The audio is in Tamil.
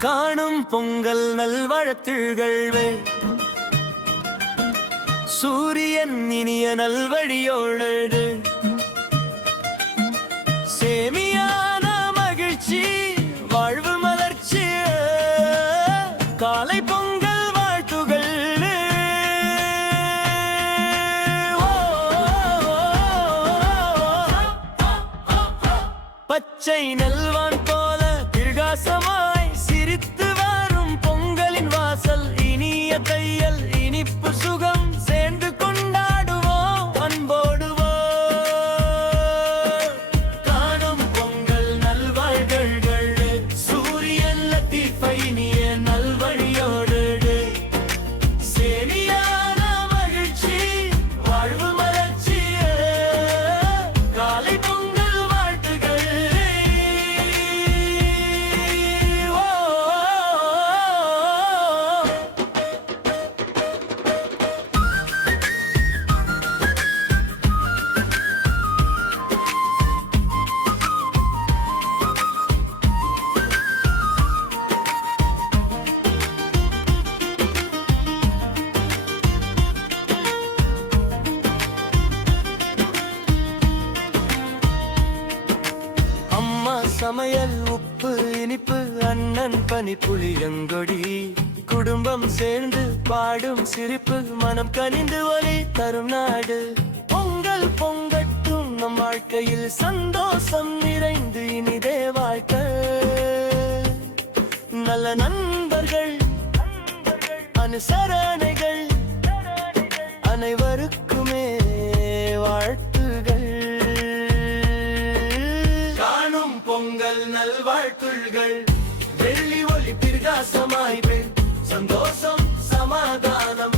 காணும் பொங்கல் நல்வாழ்த்துகள் சூரியன் இனிய நல்வழியோடு சேமியான மகிழ்ச்சி வாழ்வு மலர்ச்சி காலை பொங்கல் வாழ்த்துகள் பச்சை நல்வான் போல பிரகாசமாய் சிரித்து வரும் பொங்கலின் வாசல் இனிய தையல் இனிப்பு சுகம் சேர்ந்து கொண்டாடுவோம் அன்போடுவோம் காணும் பொங்கல் நல்வாழ்கள் சூரியன் லத்தீஃபை இனிய நல்வழியோடு சேமியான மகிழ்ச்சி வாழ்வு மலர்ச்சி காலை பொங்கல் வாழ்த்துகள் சமையல் உப்பு இனிப்பு அண்ணன் பனி புளியங்கொடி குடும்பம் சேர்ந்து பாடும் சிரிப்பு மனம் கனிந்து ஒலி தரும் நாடு பொங்கல் பொங்கட்டும் நம் வாழ்க்கையில் சந்தோஷம் நிறைந்து இனிதே வாழ்க்கை நல்ல நண்பர்கள் அனுசரணைகள் அனைவருக்குமே வாழ்த்துகள் பொங்கல் நல்வாழ்த்துகள் வெள்ளி ஒளி பிரகாசமாய் சந்தோஷம் சமாதானம்